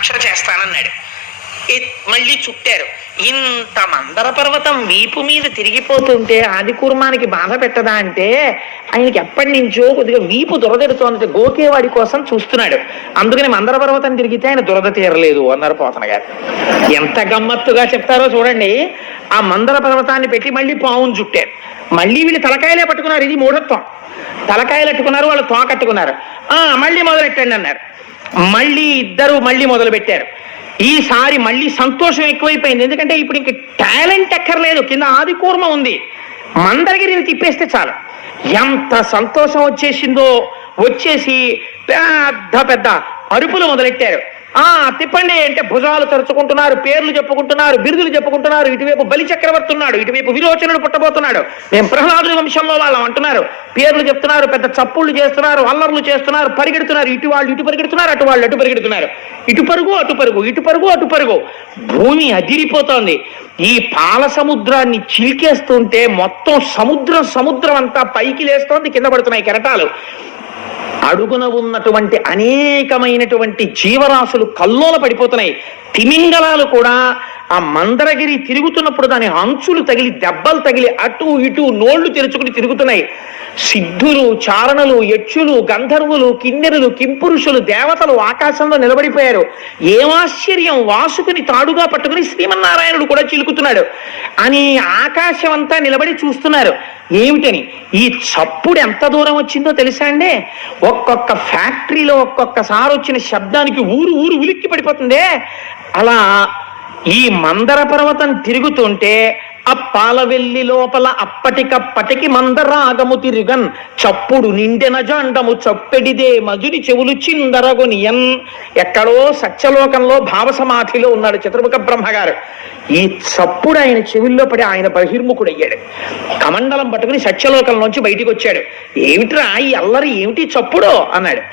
రక్షణ చేస్తానన్నాడు. మళ్ళీ చుట్టారు. ఇంత మందర పర్వతం వీపు మీద తిరిగిపోతుంటే ఆది కూర్మానికి బాధ పెట్టదా అంటే ఆయనకి ఎప్పటి నుంచో కొద్దిగా వీపు దురదెడుతోంది, గోకేవాడి కోసం చూస్తున్నాడు. అందుకని మందర పర్వతం తిరిగితే ఆయన దురద తీరలేదు అన్నారు పోతన గారు. ఎంత గమ్మత్తుగా చెప్తారో చూడండి. ఆ మందర పర్వతాన్ని పెట్టి మళ్ళీ పావును చుట్టారు. మళ్ళీ వీళ్ళు తలకాయలే పట్టుకున్నారు. ఇది మూఢత్వం. తలకాయలు అట్టుకున్నారు, వాళ్ళు తోకట్టుకున్నారు. మళ్ళీ మొదలెట్టండి అన్నారు. మళ్ళీ ఇద్దరు మళ్ళీ మొదలు పెట్టారు. ఈసారి మళ్ళీ సంతోషం ఎక్కువైపోయింది. ఎందుకంటే ఇప్పుడు ఇంక టాలెంట్ ఎక్కర్లేదు, కింద ఆది కూర్మ ఉంది, మందరగిరిని తిప్పేస్తే చాలు. ఎంత సంతోషం వచ్చేసిందో. వచ్చేసి పెద్ద పెద్ద అరుపులు మొదలెట్టారు. తిప్పండి అంటే భుజాలు తరుచుకుంటున్నారు, పేర్లు చెప్పుకుంటున్నారు, బిరుదులు చెప్పుకుంటున్నారు. ఇటువైపు బలి చక్రవర్తి ఉన్నాడు, ఇటువైపు విరోచనుడు పుట్టబోతున్నాడు, మేము ప్రహ్లాదుడి వంశంలో వాళ్ళం అంటున్నారు. పేర్లు చెప్తున్నారు, పెద్ద చప్పుళ్ళు చేస్తున్నారు, అల్లర్లు చేస్తున్నారు, పరిగెడుతున్నారు. ఇటు వాళ్ళు ఇటు పరిగెడుతున్నారు, అటు వాళ్ళు అటు పరిగెడుతున్నారు. ఇటు పరుగు అటు పరుగు, ఇటు పరుగు అటు పరుగు. భూమి అదిరిపోతోంది. ఈ పాల సముద్రాన్ని చిలికేస్తుంటే మొత్తం సముద్రం అంతా పైకి లేస్తోంది, కింద పడుతున్నాయి కెరటాలు. అడుగున ఉన్నటువంటి అనేకమైనటువంటి జీవరాశులు కల్లోల పడిపోతున్నాయి. తిమింగలాలు కూడా ఆ మందరగిరి తిరుగుతున్నప్పుడు దాని అంచులు తగిలి, దెబ్బలు తగిలి అటు ఇటు నోళ్లు తెరుచుకుని తిరుగుతున్నాయి. సిద్ధులు, చారణులు, యక్షులు, గంధర్వులు, కిన్నెరులు, కింపురుషులు, దేవతలు ఆకాశంలో నిలబడిపోయారు. ఏమాశ్చర్యం! వాసుకుని తాడుగా పట్టుకుని శ్రీమన్నారాయణుడు కూడా చిలుకుతున్నాడు అని ఆకాశం అంతా నిలబడి చూస్తున్నారు. ఏమిటని? ఈ చప్పుడు ఎంత దూరం వచ్చిందో తెలుసా అండి? ఒక్కొక్క ఫ్యాక్టరీలో ఒక్కొక్కసారి వచ్చిన శబ్దానికి ఊరు ఉలిక్కి పడిపోతుందే. అలా ఈ మందర పర్వతం తిరుగుతుంటే ఆ పాలవెల్లి లోపల అప్పటికప్పటికి మందరాగము తిరుగన్ చప్పుడు నిండెన జాండము చప్పెడిదే మధుని చెవులు చిందరగొనియన్. ఎక్కడో సత్యలోకంలో భావసమాధిలో ఉన్నాడు చతుర్ముఖ బ్రహ్మగారు. ఈ చప్పుడు ఆయన చెవుల్లో పడి ఆయన బహిర్ముఖుడయ్యాడు. కమండలం పట్టుకుని సత్యలోకంలోంచి బయటికి వచ్చాడు. ఏమిట్రా ఈ అల్లరి, ఏమిటి చప్పుడు అన్నాడు.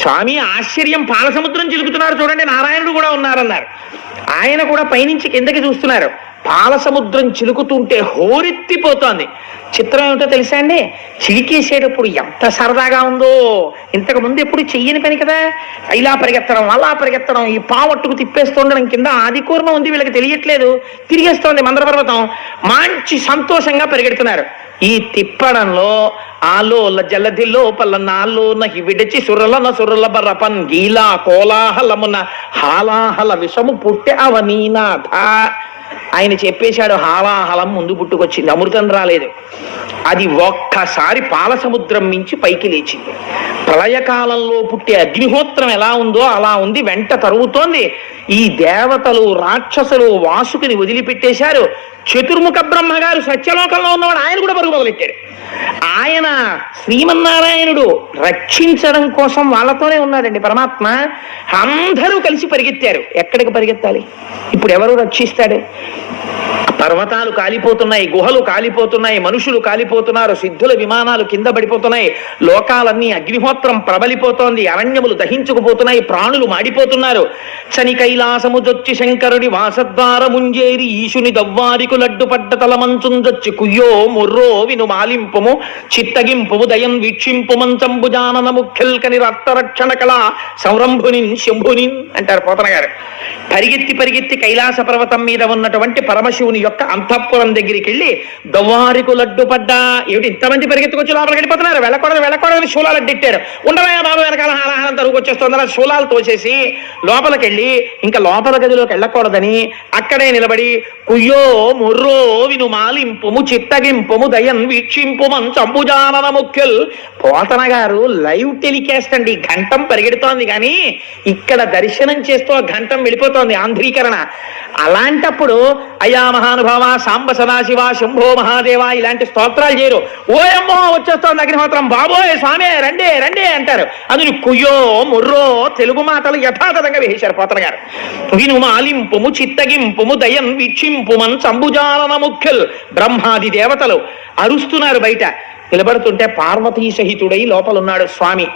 స్వామి ఆశ్చర్యం, పాలసముద్రం చిలుకుతున్నారు చూడండి, నారాయణుడు కూడా ఉన్నారన్నారు. ఆయన కూడా పైనుంచి కిందకి చూస్తున్నారు. పాలసముద్రం చిలుకుతుంటే హోరెత్తిపోతోంది. చిత్రం ఏమిటో తెలుసా అండి? చిలికేసేటప్పుడు ఎంత సరదాగా ఉందో. ఇంతకు ముందు ఎప్పుడు చెయ్యని పని కదా, ఇలా పరిగెత్తడం, అలా పరిగెత్తడం, ఈ పావట్టుకు తిప్పేస్తుండడం. కింద ఆది కూర్మ ఉంది, వీళ్ళకి తెలియట్లేదు, తిరిగేస్తోంది మందర పర్వతం. మంచి సంతోషంగా పరిగెడుతున్నారు. ఈ తిప్పడంలో ఆలోల జలధి లోపల నాలో నహి విడిచి సురల బర్రపన్ గీలా కోలాహలమున హాలాహల విషము పుట్టె అవనీనాథ. ఆయన చెప్పేశాడు, హాలాహలం ముందు పుట్టుకొచ్చింది, అమృతం రాలేదు. అది ఒక్కసారి పాలసముద్రం మించి పైకి లేచింది. ప్రళయకాలంలో పుట్టే అగ్నిహోత్రం ఎలా ఉందో అలా ఉంది, వెంట తరుగుతోంది. ఈ దేవతలు, రాక్షసులు వాసుకుని వదిలిపెట్టేశారు. చతుర్ముఖ బ్రహ్మగారు సత్యలోకంలో ఉన్నవాడు, ఆయన కూడా పరుగు మొదలెట్టాడు. ఆయన శ్రీమన్నారాయణుడు రక్షించడం కోసం వాళ్ళతోనే ఉన్నాడండి పరమాత్మ. అందరూ కలిసి పరిగెత్తారు. ఎక్కడికి పరిగెత్తాలి? ఇప్పుడు ఎవరు రక్షిస్తాడు? పర్వతాలు కాలిపోతున్నాయి, గుహలు కాలిపోతున్నాయి, మనుషులు కాలిపోతున్నారు, సిద్ధుల విమానాలు కింద పడిపోతున్నాయి, లోకాలన్నీ అగ్నిహోత్రం ప్రబలిపోతోంది, అరణ్యములు దహించుకుపోతున్నాయి, ప్రాణులు మాడిపోతున్నారు. శని కైలాసముజొచ్చి శంకరుడి వాసద్వారముంజేరి ఈశుని దవ్వారికు లడ్డు పడ్డ తలమంచుంజొచ్చి కుయ్యో మొర్రో విను మాలింపుము చిత్తగింపుము దయం వీక్షింపు మంచంబుజానన ముఖ్యల్కని రక్తరక్షణ కళ సంరంభునిన్ శంభునిన్ అంటారు పోతన గారు. పరిగెత్తి కైలాస పర్వతం మీద ఉన్నటువంటి పరమశివుని యొక్క అంతఃపురం దగ్గరికి వెళ్ళి దవ్వారికు లడ్డు పడ్డా. ఏమిటి ఇంతమంది పరిగెత్తుకొచ్చి లోపలికి వెళ్ళిపోతున్నారు? వెళ్ళకూడదని శూలాలు అడ్డెట్టారు. ఉండవా బాబు, వెనకాల హాలాహలం తరుగుకొచ్చేస్తుంది. అలా శూలాలు తోసేసి లోపలికి వెళ్ళి ఇంకా లోపల గదిలోకి వెళ్ళకూడదని అక్కడే నిలబడి కుయ్యో మొర్రో విను మాలింపుము చిత్తగింపుము దయన్ వీక్షింపుమం చంబుజానన ముఖ్యుల్. పోతన గారు లైవ్ టెలికాస్ట్ అండి, ఘంటం పరిగెడుతోంది కానీ ఇక్కడ దర్శనం చేస్తూ ఆ ఘంటం వెళ్ళిపోతోంది, ఆంధ్రీకరణ. అలాంటప్పుడు అయా మహానుభావ, సాంబ సదాశివ, శంభో మహాదేవ ఇలాంటి స్తోత్రాలు చేయరు. ఓయమ్మో వచ్చేస్తోంది అగ్నిహోత్రం, బాబోయ్ స్వామి రండి రండి అంటారు. అందుని కుయ్యో మొర్రో తెలుగు మాటలు యథాతథంగా వేశారు పోతన గారు. విను మాలింపుము చిత్తగింపుము దయన్ వీక్షింపుమన్ చంబుజానన ముఖ్యుల్. బ్రహ్మాది దేవతలు అరుస్తున్నారు బయట. నిలబడుతుంటే పార్వతీ సహితుడై లోపలున్నాడు స్వామి.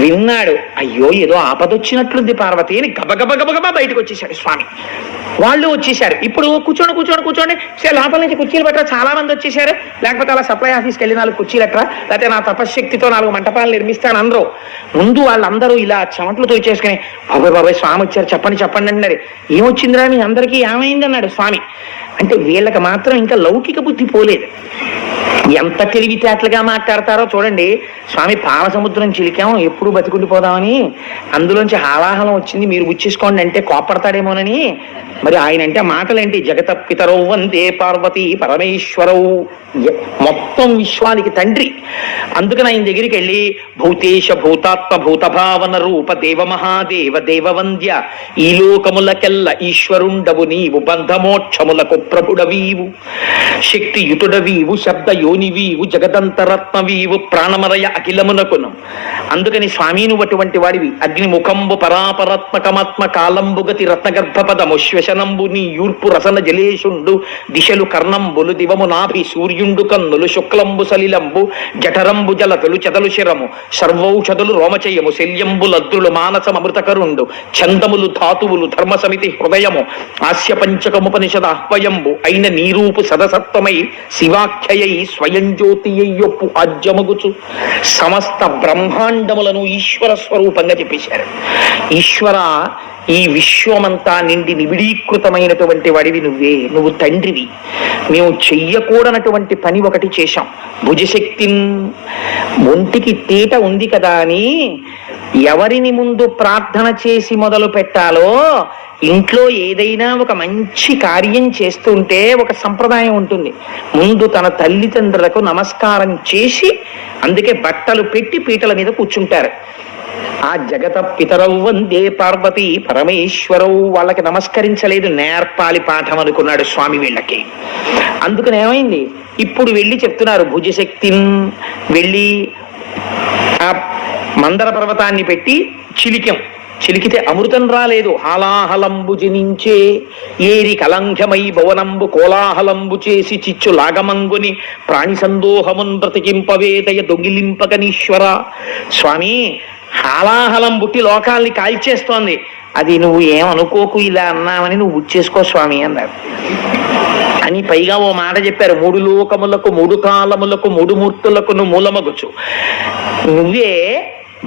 విన్నాడు. అయ్యో ఏదో ఆపదొచ్చినట్లుంది పార్వతి అని గబగబ గబగబా బయటకు వచ్చేసాడు స్వామి. వాళ్ళు వచ్చేసారు. ఇప్పుడు కూర్చోండి లోపల నుంచి కుర్చీలు పెట్టరా, చాలా మంది వచ్చేసారు. లేకపోతే అలా సప్లై ఆఫీస్కి వెళ్ళి 4 కుర్చీలు ఎట్రా, లేకపోతే నా తపశ్శక్తితో 4 మంటపాలు నిర్మిస్తాను అందరూ. ముందు వాళ్ళందరూ ఇలా చెమటలతో చేసుకుని బాబాయ్ స్వామి వచ్చారు, చెప్పండి అన్నారు. ఏమొచ్చిందిరా మీ అందరికీ, ఏమైంది అన్నాడు స్వామి. అంటే వీళ్ళకి మాత్రం ఇంకా లౌకిక బుద్ధి పోలేదు. ఎంత తెలివితేటలుగా మాట్లాడతారో చూడండి. స్వామి పాలసముద్రం చిలికాం, ఎప్పుడు బతికుండిపోదామని, అందులోంచి హాలాహలం వచ్చింది, మీరు గుచ్చేసుకోండి అంటే కోపడతాడేమోనని. మరి ఆయన అంటే మాటలేంటి, జగత పితరౌ వందే పార్వతీ పరమేశ్వరౌ, మొత్తం విశ్వానికి తండ్రి. అందుకని ఆయన దగ్గరికి వెళ్ళి భూతేశ భూతాత్మ భూతభావన రూప దేవ మహాదేవ దేవవంద్య, ఈ లోకములకెల్ల ఈశ్వరుండవు నీవు, బంధమోక్షములకు ప్రభుడవీవు, శక్తియుతుడవీవు, శబ్ద యోనివీవు, జగదంతరత్నవీవు, ప్రాణమరయ అఖిలమునకును. అందుకని స్వామి నువ్వు అటువంటి వాడివి. అగ్నిముఖంబు పరాపరాత్మకమాత్మ కాలంబుగతి రత్నగర్భపదము శ్వశనంబు నీ యూర్పు రసన జలేషుండు, దిశలు కర్ణంబులు దివము నాభి సూర్యుండు కన్నులు, శుక్లంబు సలిలంబు జఠరంబు జలతులు చెదలు శిరము, సర్వౌషధులు రోమచయము, శల్యంబు లద్రులు మానసం అమృతకరుండు, ఛందములు ధాతువులు ధర్మ సమితి హృదయము, ఆస్య పంచకముపనిషద ఆహ్వయంబు అయిన నీరూపు సదసత్వమై శివాఖ్యయై స్వయం జ్యోతియ్యొప్పు ఆజ్యమగుచు సమస్త బ్రహ్మాండములను ఈశ్వర స్వరూపంగా చెప్పేశారు. ఈశ్వర, ఈ విశ్వమంతా నిండి నిబిడీకృతమైనటువంటి వాడివి నువ్వే, నువ్వు తండ్రివి. మేము చెయ్యకూడనటువంటి పని ఒకటి చేశాం. భుజశక్తి, ఒంటికి తీట ఉంది కదా అని ఎవరిని ముందు ప్రార్థన చేసి మొదలు పెట్టాలో, ఇంట్లో ఏదైనా ఒక మంచి కార్యం చేస్తుంటే ఒక సంప్రదాయం ఉంటుంది. ముందు తన తల్లిదండ్రులకు నమస్కారం చేసి, అందుకే బట్టలు పెట్టి పీటల మీద కూర్చుంటారు. ఆ జగత పితరౌ వందే పార్వతీ పరమేశ్వరౌ, వాళ్ళకి నమస్కరించలేదు, నేర్పాలి పాఠం అనుకున్నాడు స్వామి వీళ్ళకి. అందుకని ఏమైంది, ఇప్పుడు వెళ్ళి చెప్తున్నారు భుజశక్తిని వెళ్ళి ఆ మందర పర్వతాన్ని పెట్టి చిలికితే అమృతం రాలేదు. హాలాహలంబు జనించే ఏరి కలంఘమై భవనంబు కోలాహలంబు చేసి చిచ్చు లాగమంగుని ప్రాణి సందోహమున్ బ్రతికింపవేదయ దొంగిలింపకనీశ్వర. స్వామి, హాలాహలం బుట్టి లోకాల్ని కాల్చేస్తోంది, అది నువ్వు ఏమనుకోకు, ఇలా అన్నామని నువ్వు ఉచ్చేసుకో స్వామి అన్నారు. అని పైగా ఓ మాట చెప్పారు, 3 లోకములకు 3 కాలములకు 3 మూర్తులకు మూలమగుచు, నువ్వే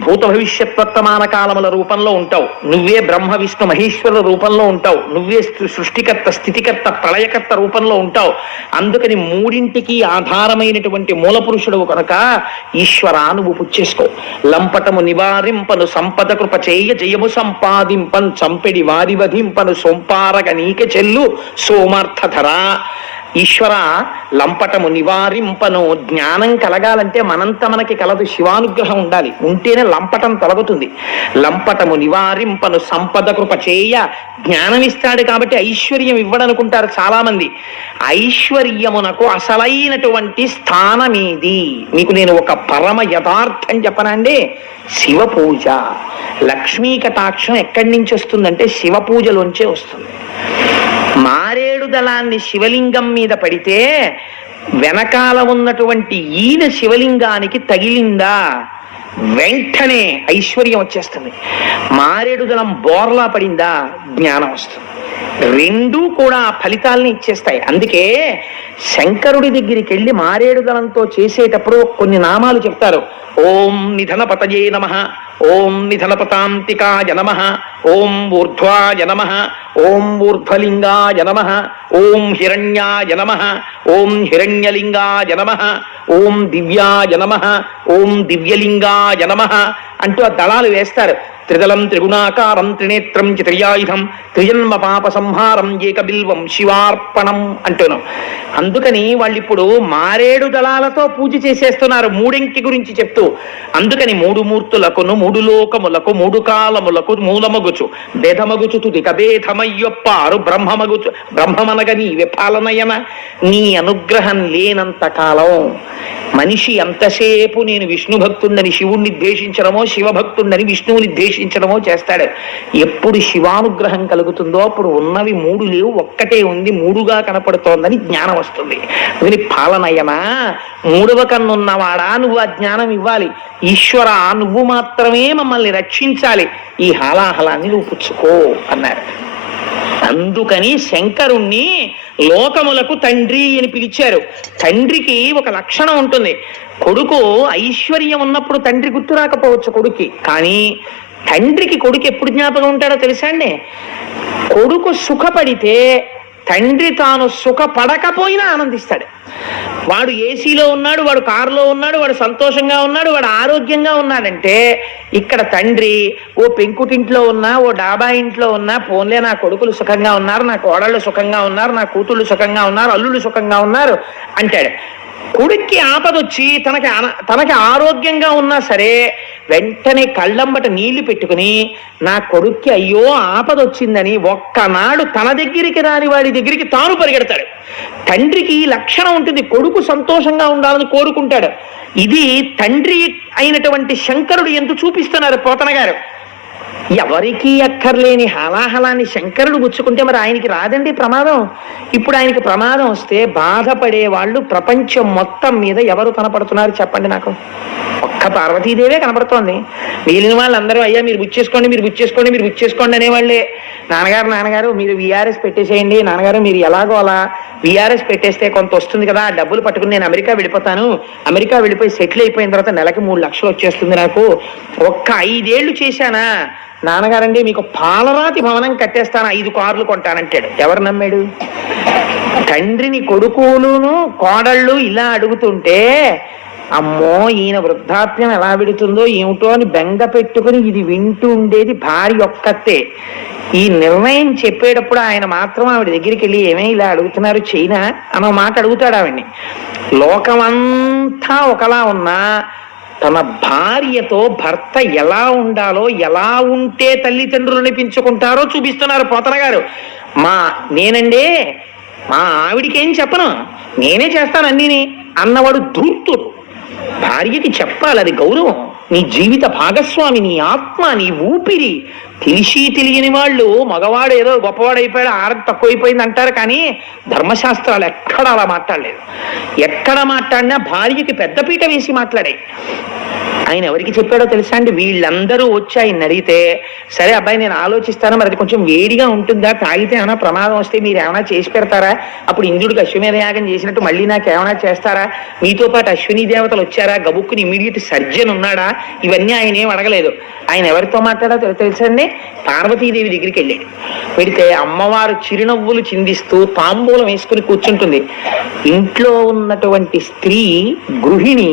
భూత భవిష్యత్ వర్తమాన కాలముల రూపంలో ఉంటావు, నువ్వే బ్రహ్మ విష్ణు మహేశ్వరుల రూపంలో ఉంటావు, నువ్వే సృష్టికర్త స్థితికర్త ప్రళయకర్త రూపంలో ఉంటావు. అందుకని 3ంటికి ఆధారమైనటువంటి మూల పురుషుడు కనుక ఈశ్వర నువ్వు పుచ్చేసుకో. లంపటము నివారింపను సంపద కృప చేయ జయము సంపాదింపన్ చంపెడి వారి వధింపను సొంపారగ నీక చెల్లు సోమార్థధర. ఈశ్వర, లంపటము నివారింపను, జ్ఞానం కలగాలంటే మనంత మనకి కలదు, శివానుగ్రహం ఉండాలి, ఉంటేనే లంపటం తొలగుతుంది. లంపటము నివారింపను సంపద కృప చేయ, జ్ఞానం ఇస్తాడు కాబట్టి ఐశ్వర్యం ఇవ్వడనుకుంటారు చాలా మంది. ఐశ్వర్యమునకు అసలైనటువంటి స్థానమేది? మీకు నేను ఒక పరమ యథార్థం చెప్పనండి. శివ పూజ. లక్ష్మీ కటాక్షం ఎక్కడి నుంచి వస్తుందంటే శివ పూజలోంచే వస్తుంది. మారేడు దళాన్ని శివలింగం మీద పడితే వెనకాల ఉన్నటువంటి ఈయన శివలింగానికి తగిలిందా, వెంటనే ఐశ్వర్యం వచ్చేస్తుంది. మారేడు దళం బోర్లా పడిందా, జ్ఞానం వస్తుంది. 2 కూడా ఫలితాలని ఇచ్చేస్తాయి. అందుకే శంకరుడి దగ్గరికి వెళ్ళి మారేడు దళంతో చేసేటప్పుడు కొన్ని నామాలు చెప్తారు. ఓం నిధనపతయే నమః, ఓం నిధనపతాంతికాయ నమః, ఓం ఊర్ధ్వాయ నమః, ఓం ఊర్ధ్వలింగాయ నమః, ఓం హిరణ్యాయ నమః, ఓం హిరణ్యలింగాయ నమః, ఓం దివ్యాయ నమః, ఓం దివ్యలింగాయ నమః అంటూ ఆ దళాలు వేస్తారు. త్రిదళం త్రిగుణాకారం త్రినేత్రం త్రియాయుధం త్రిజన్మ పాప సంహారం ఏకబిల్వం శివార్పణం అంటున్నాం. అందుకని వాళ్ళు ఇప్పుడు మారేడు దళాలతో పూజ చేసేస్తున్నారు 3 గురించి చెప్తూ. అందుకని 3 మూర్తులకును 3 లోకములకు 3 కాలములకు మూలమగుచు భేదమగుచు తుదిక భేదమయ్యొప్పారు బ్రహ్మమనగ నీవే పాలనయన. నీ అనుగ్రహం లేనంత కాలం మనిషి ఎంతసేపు నేను విష్ణు భక్తుండని శివుణ్ణి ద్వేషించడమో, శివభక్తుండని విష్ణువుని ద్వేషించడమో చేస్తాడు. ఎప్పుడు శివానుగ్రహం కలుగుతుందో అప్పుడు ఉన్నవి మూడు లేవు, ఒక్కటే ఉంది, మూడుగా కనపడుతోందని జ్ఞానం వస్తుంది. అందుకని పాలనయమా, మూడవ కన్నున్నవాడా నువ్వు ఆ జ్ఞానం ఇవ్వాలి. ఈశ్వర నువ్వు మాత్రమే మమ్మల్ని రక్షించాలి, ఈ హాలాహలాన్ని నువ్వు పుచ్చుకో అన్నారు. అందుకని శంకరుణ్ణి లోకములకు తండ్రి అని పిలిచారు. తండ్రికి ఒక లక్షణం ఉంటుంది. కొడుకు ఐశ్వర్యం ఉన్నప్పుడు తండ్రి గుర్తు రాకపోవచ్చు కొడుక్కి, కానీ తండ్రికి కొడుకు ఎప్పుడు జ్ఞాపకం ఉంటాడో తెలుసా అండి? కొడుకు సుఖపడితే తండ్రి తాను సుఖపడకపోయినా ఆనందిస్తాడు. వాడు ఏసీలో ఉన్నాడు, వాడు కారులో ఉన్నాడు, వాడు సంతోషంగా ఉన్నాడు, వాడు ఆరోగ్యంగా ఉన్నాడంటే ఇక్కడ తండ్రి ఓ పెంకుటింట్లో ఉన్నా, ఓ డాబా ఇంట్లో ఉన్నా, పోన్లే నా కొడుకులు సుఖంగా ఉన్నారు, నా కోడళ్ళు సుఖంగా ఉన్నారు, నా కూతుళ్ళు సుఖంగా ఉన్నారు, అల్లుళ్ళు సుఖంగా ఉన్నారు అంటాడు. కొడుక్కి ఆపదొచ్చి తనకి ఆరోగ్యంగా ఉన్నా సరే వెంటనే కళ్ళంబట నీళ్లు పెట్టుకుని నా కొడుక్కి అయ్యో ఆపదొచ్చిందని ఒక్కనాడు తన దగ్గరికి రాని వాడి దగ్గరికి తాను పరిగెడతాడు. తండ్రికి ఈ లక్షణం ఉంటుంది, కొడుకు సంతోషంగా ఉండాలని కోరుకుంటాడు. ఇది తండ్రి అయినటువంటి శంకరుడు ఎందుకు చూపిస్తున్నారు పోతన గారు. ఎవరికీ అక్కర్లేని హలాహలాన్ని శంకరుడు గుచ్చుకుంటే మరి ఆయనకి రాదండి ప్రమాదం. ఇప్పుడు ఆయనకి ప్రమాదం వస్తే బాధపడే వాళ్ళు ప్రపంచం మొత్తం మీద ఎవరు కనపడుతున్నారు చెప్పండి నాకు? ఒక్క పార్వతీదేవే కనపడుతోంది. మిగిలిన వాళ్ళందరూ అయ్యా మీరు బుచ్చేసుకోండి, మీరు బుచ్చేసుకోండి, మీరు బుచ్చేసుకోండి అనేవాళ్ళే. నాన్నగారు మీరు విఆర్ఎస్ పెట్టేసేయండి, నాన్నగారు మీరు ఎలాగో అలా విఆర్ఎస్ పెట్టేస్తే కొంత వస్తుంది కదా, డబ్బులు పట్టుకుని నేను అమెరికా వెళ్ళిపోతాను, అమెరికా వెళ్ళిపోయి సెటిల్ అయిపోయిన తర్వాత నెలకి 3 లక్షలు వచ్చేస్తుంది నాకు, ఒక్క 5 ఏళ్ళు చేశానా నాన్నగారండి మీకు పాలరాతి భవనం కట్టేస్తాను, 5 కార్లు కొంటానంటాడు. ఎవరు నమ్మాడు? తండ్రిని కొడుకులును కోడళ్ళు ఇలా అడుగుతుంటే అమ్మో ఈయన వృద్ధాప్యం ఎలా విడుతుందో ఏమిటో అని బెంగ పెట్టుకుని ఇది వింటూ ఉండేది భార్య ఒక్కతే. ఈ నిర్ణయం చెప్పేటప్పుడు ఆయన మాత్రం ఆవిడ దగ్గరికి వెళ్ళి ఏమే ఇలా అడుగుతున్నారు చైనా అన్న మాట అడుగుతాడు ఆవిడ్ని. లోకమంతా ఒకలా ఉన్నా తన భార్యతో భర్త ఎలా ఉండాలో, ఎలా ఉంటే తల్లిదండ్రులు అనిపించుకుంటారో చూపిస్తున్నారు పోతన గారు. నేనండి మా ఆవిడికేం చెప్పను, నేనే చేస్తాను అన్నీని అన్నవాడు ధూర్తుడు. భార్యకి చెప్పాలి, అది గౌరవం. నీ జీవిత భాగస్వామి, నీ ఆత్మ, నీ ఊపిరి. తెలిసి తెలియని వాళ్ళు మగవాడు ఏదో గొప్పవాడు అయిపోయాడు, ఆడది తక్కువైపోయింది అంటారు, కానీ ధర్మశాస్త్రాలు ఎక్కడ అలా మాట్లాడలేదు. ఎక్కడ మాట్లాడినా భార్యకి పెద్దపీట వేసి మాట్లాడాయి. ఆయన ఎవరికి చెప్పాడో తెలుసా అండి? వీళ్ళందరూ వచ్చి ఆయన అడిగితే, సరే అబ్బాయి నేను ఆలోచిస్తాను, మరి అది కొంచెం వేడిగా ఉంటుందా, తాగితే ఏమైనా ప్రమాదం వస్తే మీరు ఏమైనా చేసి పెడతారా, అప్పుడు ఇంద్రుడికి అశ్వమేధ యాగం చేసినట్టు మళ్ళీ నాకు ఏమైనా చేస్తారా, మీతో పాటు అశ్విని దేవతలు వచ్చారా, గబుక్కుని ఇమీడియట్ సర్జన్ ఉన్నాడా, ఇవన్నీ ఆయన ఏం అడగలేదు. ఆయన ఎవరితో మాట్లాడో తెలుసండి? పార్వతీదేవి దగ్గరికి వెళ్ళాడు. పెడితే అమ్మవారు చిరునవ్వులు చిందిస్తూ తాంబూలం వేసుకుని కూర్చుంటుంది. ఇంట్లో ఉన్నటువంటి స్త్రీ గృహిణి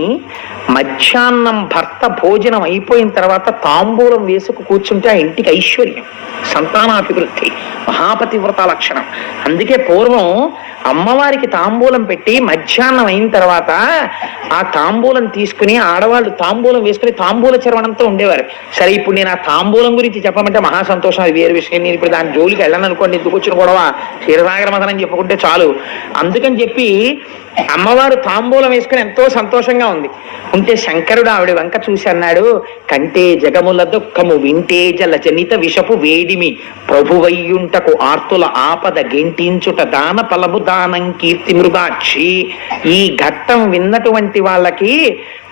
మధ్యాహ్నం భర్త భోజనం అయిపోయిన తర్వాత తాంబూలం వేసుకు కూర్చుంటే ఆ ఇంటికి ఐశ్వర్యం, సంతానాభివృద్ధి, మహాపతివ్రత లక్షణం. అందుకే పూర్వం అమ్మవారికి తాంబూలం పెట్టి మధ్యాహ్నం అయిన తర్వాత ఆ తాంబూలం తీసుకుని ఆడవాళ్ళు తాంబూలం వేసుకుని తాంబూల చర్వణంతో ఉండేవారు. సరే ఇప్పుడు నేను ఆ తాంబూలం గురించి చెప్పమంటే మహా సంతోషం, అది వేరే విషయం. నేను ఇప్పుడు దాని జోలికి వెళ్ళను అనుకోండి, ఎందుకు వచ్చిన గొడవ, క్షీరసాగర మదనం చెప్పుకుంటే చాలు. అందుకని చెప్పి అమ్మవారు తాంబూలం వేసుకుని ఎంతో సంతోషంగా ఉంటే శంకరుడు ఆవిడ వంక చూసి అన్నాడు, కంటే జగముల దుఃఖము వింటే జల జనిత విషపు వేడిమి ప్రభువయ్యుంటకు ఆర్తుల ఆపద గెంటించుట దాన ఫలము దానం కీర్తి మృగాక్షి. ఈ ఘట్టం విన్నటువంటి వాళ్ళకి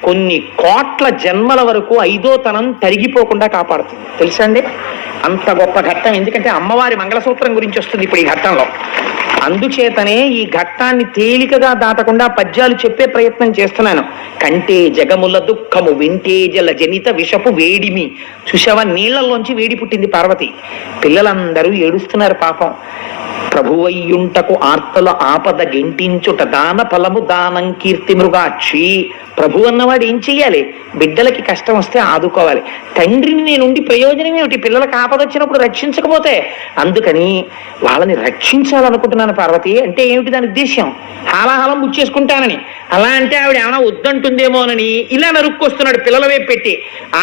కొన్ని కోట్ల జన్మల వరకు 5వ తనం తరిగిపోకుండా కాపాడుతుంది. తెలుసా అండి? అంత గొప్ప ఘట్టం. ఎందుకంటే అమ్మవారి మంగళసూత్రం గురించి వస్తుంది ఇప్పుడు ఈ ఘట్టంలో. అందుచేతనే ఈ ఘట్టాన్ని తేలికగా దాటకుండా పద్యాలు చెప్పే ప్రయత్నం చేస్తున్నాను. కంటే జగముల దుఃఖము వింటే జల జనిత విషపు వేడిమి. చూసావా, నీళ్లలోంచి వేడి పుట్టింది పార్వతి. పిల్లలందరూ ఏడుస్తున్నారు పాపం. ప్రభువయ్యుంటకు ఆర్తల ఆపద గెంటించుట దాన ఫలము దానం కీర్తి మృగాక్షి. ప్రభు అన్నవాడు ఏం చెయ్యాలి? బిడ్డలకి కష్టం వస్తే ఆదుకోవాలి. తండ్రిని నేనుండి ప్రయోజనం ఏమిటి? పిల్లలకు ఆపద వచ్చినప్పుడు రక్షించకపోతే. అందుకని వాళ్ళని రక్షించాలనుకుంటున్నాను పార్వతి. అంటే ఏమిటి దాని ఉద్దేశం? హాలాహలం ముచ్చేసుకుంటానని. అలా అంటే ఆవిడ ఏమైనా వద్దంటుందేమోనని ఇలా నరుక్కొస్తున్నాడు పిల్లల వైపు పెట్టి.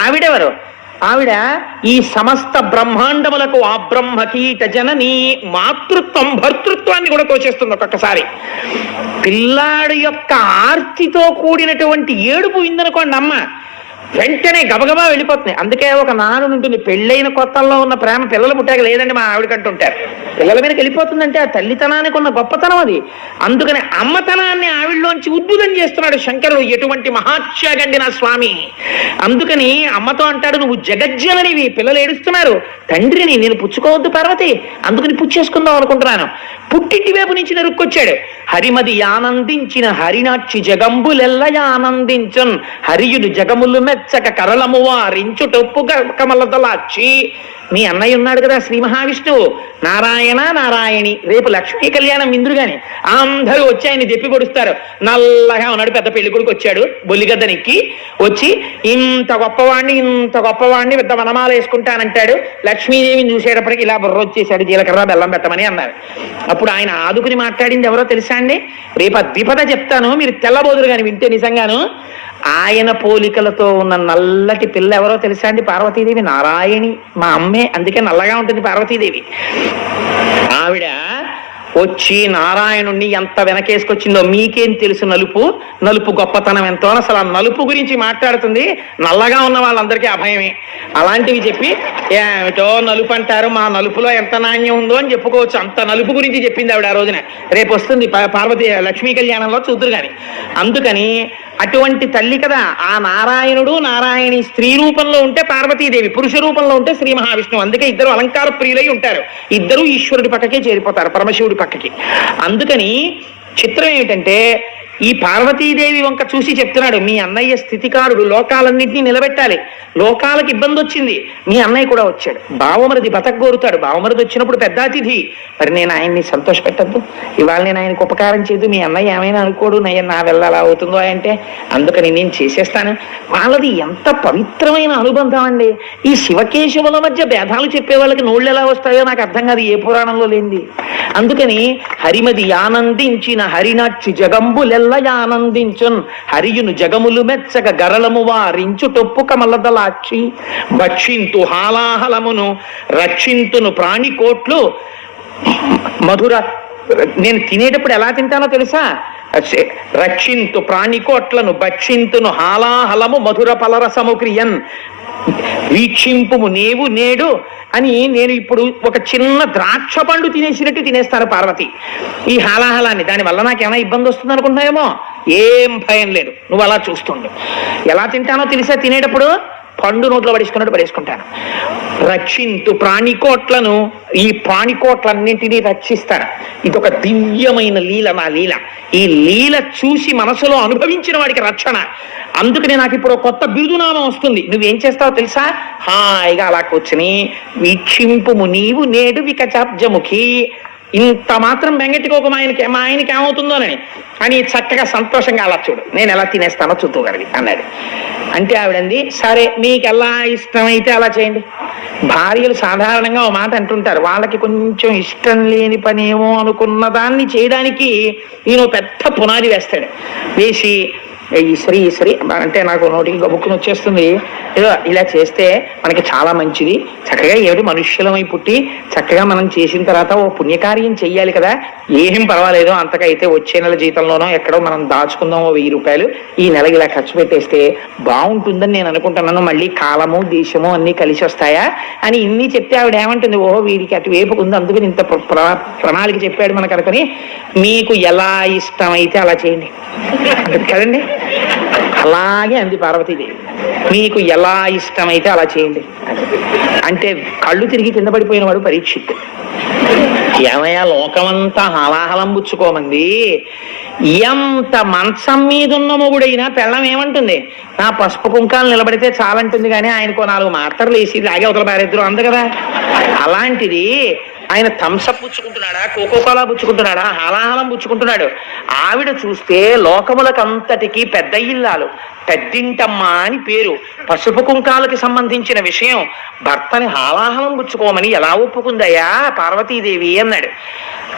ఆవిడెవరు? ఆవిడ ఈ సమస్త బ్రహ్మాండములకు ఆ బ్రహ్మకీట జనని మాతృత్వం భర్తృత్వాన్ని కూడా తోచేస్తుంది ఒక్కొక్కసారి. పిల్లాడి యొక్క ఆర్తితో కూడినటువంటి ఏడుపు విందనుకోండి అమ్మ, వెంటనే గబగబా వెళ్ళిపోతుంది. అందుకే ఒక నానుడు ఉంటుంది, పెళ్ళైన కొత్తల్లో ఉన్న ప్రేమ పిల్లలు పుట్టాక లేదండి మా ఆవిడకంటుంటారు. పిల్లల మీదకి వెళ్ళిపోతుందంటే ఆ తల్లితనానికి ఉన్న గొప్పతనం అది. అందుకని అమ్మతనాన్ని ఆవిడలోంచి ఉద్భుతం చేస్తున్నాడు శంకరుడు, ఎటువంటి మహాత్యాగండి నా స్వామి. అందుకని అమ్మతో అంటాడు, నువ్వు జగజ్జననివి, పిల్లలు ఏడుస్తున్నారు, తండ్రిని నేను పుచ్చుకోవద్దు పార్వతి, అందుకని పుచ్చేసుకుందాం అనుకుంటున్నాను. పుట్టింటి వైపు నుంచి నరుక్కొచ్చాడు. హరిమది ఆనందించిన హరినాక్షి జగంబులెల్ల ఆనందించన్, హరియుడు జగములు మెచ్చక కరళము వారించుటొప్పు కమలదలాచి. మీ అన్నయ్య ఉన్నాడు కదా శ్రీ మహావిష్ణువు, నారాయణ నారాయణి. రేపు లక్ష్మీ కళ్యాణం ఇంద్రుగాని అందరూ వచ్చి ఆయన్ని దెప్పి పొడుస్తారు. నల్లగా ఉన్నాడు, పెద్ద పెళ్లి కొడుకు వచ్చాడు, బొల్లిగద్దనెక్కి వచ్చి ఇంత గొప్పవాడిని పెద్ద వనమాల వేసుకుంటానంటాడు. లక్ష్మీదేవిని చూసేటప్పటికి ఇలా బుర్ర వచ్చేసాడు, జీలకర్ర బెల్లం పెట్టమని అన్నారు. అప్పుడు ఆయన ఆదుకుని మాట్లాడింది ఎవరో తెలుసా అండి? రేపు ద్విపద చెప్తాను, మీరు తెల్లబోదురు కానీ వింటే నిజంగాను. ఆయన పోలికలతో ఉన్న నల్లటి పిల్ల ఎవరో తెలుసా అండి? పార్వతీదేవి, నారాయణి, మా అమ్మే, అందుకే నల్లగా ఉంటుంది పార్వతీదేవి. ఆవిడ వచ్చి నారాయణుణ్ణి ఎంత వెనకేసుకొచ్చిందో మీకేం తెలుసు. నలుపు గొప్పతనం ఎంతో, అసలు ఆ నలుపు గురించి మాట్లాడుతుంది. నల్లగా ఉన్న వాళ్ళందరికీ అభయమే. అలాంటివి చెప్పి ఏమిటో నలుపు అంటారు, మా నలుపులో ఎంత నాణ్యం ఉందో అని చెప్పుకోవచ్చు. అంత నలుపు గురించి చెప్పింది ఆవిడ ఆ రోజున. రేపు వస్తుంది పార్వతీ లక్ష్మీ కళ్యాణంలో చూద్దరు కానీ. అందుకని అటువంటి తల్లి కదా ఆ నారాయణుడు. నారాయణి స్త్రీ రూపంలో ఉంటే పార్వతీదేవి, పురుష రూపంలో ఉంటే శ్రీ మహావిష్ణువు. అందుకే ఇద్దరు అలంకార ప్రియులై ఉంటారు, ఇద్దరు ఈశ్వరుడి పక్కకే చేరిపోతారు, పరమశివుడి పక్కకి. అందుకని చిత్రం ఏమిటంటే ఈ పార్వతీదేవి వంక చూసి చెప్తున్నాడు, మీ అన్నయ్య స్థితికారుడు, లోకాలన్నింటినీ నిలబెట్టాలి, లోకాలకు ఇబ్బంది వచ్చింది, మీ అన్నయ్య కూడా వచ్చాడు, బావమరిది బతకగోరుతాడు, బావమరిది వచ్చినప్పుడు పెద్ద అతిథి, మరి నేను ఆయన్ని సంతోష పెట్టద్దు, ఇవాళ నేను ఆయనకు ఉపకారం చేయదు, మీ అన్నయ్య ఏమైనా అనుకోడు, నా వెళ్ళ అలా అవుతుందో అంటే, అందుకని నేను చేసేస్తాను. వాళ్ళది ఎంత పవిత్రమైన అనుబంధం అండి. ఈ శివకేశవుల మధ్య భేదాలు చెప్పే వాళ్ళకి నోళ్ళు ఎలా వస్తాయో నాకు అర్థం కాదు, ఏ పురాణంలో లేనిది. అందుకని హరిమది ఆనందించిన హరినాక్షి జగంబులెల్ల ఆనందించున్, హరియును జగములు మెచ్చక గరళము వారించు టొప్పు కమలదలాక్షి, భక్షింతు హాలాహలమును రక్షింతును ప్రాణికోట్లు మధుర. నేను తినేటప్పుడు ఎలా తింటానో తెలుసా? రక్షింతు ప్రాణికోట్లను భక్షింతును హాలాహలము మధుర పలరసము క్రియన్, వీక్షింపుము నేవు నేడు అని నేను ఇప్పుడు ఒక చిన్న ద్రాక్ష పండు తినేసినట్టు తినేస్తాను పార్వతి ఈ హాలాహలాన్ని. దానివల్ల నాకేమైనా ఇబ్బంది వస్తుంది అనుకుంటున్నాయేమో, ఏం భయం లేదు, నువ్వు అలా చూస్తుండు. ఎలా తింటానో తెలిసా? తినేటప్పుడు పండు నోట్లో పడేసుకుంటాను. రక్షింతు ప్రాణికోట్లను, ఈ ప్రాణికోట్లన్నింటినీ రక్షిస్తాను. ఇదొక దివ్యమైన లీల, నా లీల. ఈ లీల చూసి మనసులో అనుభవించిన వాడికి రక్షణ. అందుకని నాకు ఇప్పుడు కొత్త బిరుదునామం వస్తుంది. నువ్వేం చేస్తావో తెలుసా? హాయిగా అలా కూర్చుని వీక్షింపుము నీవు నేడు వికచాబ్జముఖి, ఇంత మాత్రం బెంగెట్టుకోక మా ఆయనకి ఏమవుతుందోనని అని చక్కగా సంతోషంగా అలా చూడు, నేను ఎలా తినేస్తానో చూద్దుగలిగి అన్నాడు. అంటే ఆవిడంది, సరే మీకు ఎలా ఇష్టమైతే అలా చేయండి. భార్యలు సాధారణంగా ఓ మాట అంటుంటారు, వాళ్ళకి కొంచెం ఇష్టం లేని పనేమో అనుకున్న దాన్ని చేయడానికి ఈయన పెద్ద పునాది వేస్తాడు. వేసి ఈ శ్రీ అంటే నాకు నోటికి గబుక్కుని వచ్చేస్తుంది, ఏదో ఇలా చేస్తే మనకి చాలా మంచిది, చక్కగా ఏమిటి మనుష్యులమై పుట్టి చక్కగా మనం చేసిన తర్వాత ఓ పుణ్యకార్యం చెయ్యాలి కదా, ఏం పర్వాలేదు, అంతకైతే వచ్చే నెల జీతంలోనో ఎక్కడో మనం దాచుకుందాం ఓ 1000 రూపాయలు, ఈ నెలకి ఇలా ఖర్చు పెట్టేస్తే బాగుంటుందని నేను అనుకుంటున్నాను, మళ్ళీ కాలము దేశము అన్నీ కలిసి వస్తాయా అని ఇన్ని చెప్తే ఆవిడ ఏమంటుంది, ఓహో వీడికి అటువైపు ఉంది, అందుకని ఇంత ప్రణాళిక చెప్పాడు మనకు అనుకుని, మీకు ఎలా ఇష్టమైతే అలా చేయండి కదండి. అలాగే అంది పార్వతీదేవి, మీకు ఎలా ఇష్టమైతే అలా చేయండి అంటే. కళ్ళు తిరిగి కింద పడిపోయిన వాడు పరీక్షిత్, ఏమయ్యా లోకమంతా హలాహలం పుచ్చుకోమంది, ఎంత మంచం మీద ఉన్న మొగుడైనా పెళ్ళం ఏమంటుంది, నా పసుపు కుంకాలు నిలబడితే చాలంటుంది, కానీ ఆయనకో 4 మాత్రలు వేసి లాగే అవతల పారేద్దరు అంద కదా. అలాంటిది ఆయన థమ్సప్ పుచ్చుకుంటున్నాడా, కోకోకోలా పుచ్చుకుంటున్నాడా, హాలాహలం పుచ్చుకుంటున్నాడు. ఆవిడ చూస్తే లోకములకంతటికీ పెద్ద ఇల్లాలు, పెద్దింటమ్మ అని పేరు, పసుపు కుంకాలకి సంబంధించిన విషయం, భర్తని హాలాహలం పుచ్చుకోమని ఎలా ఒప్పుకుందయ్యా పార్వతీదేవి అన్నాడు.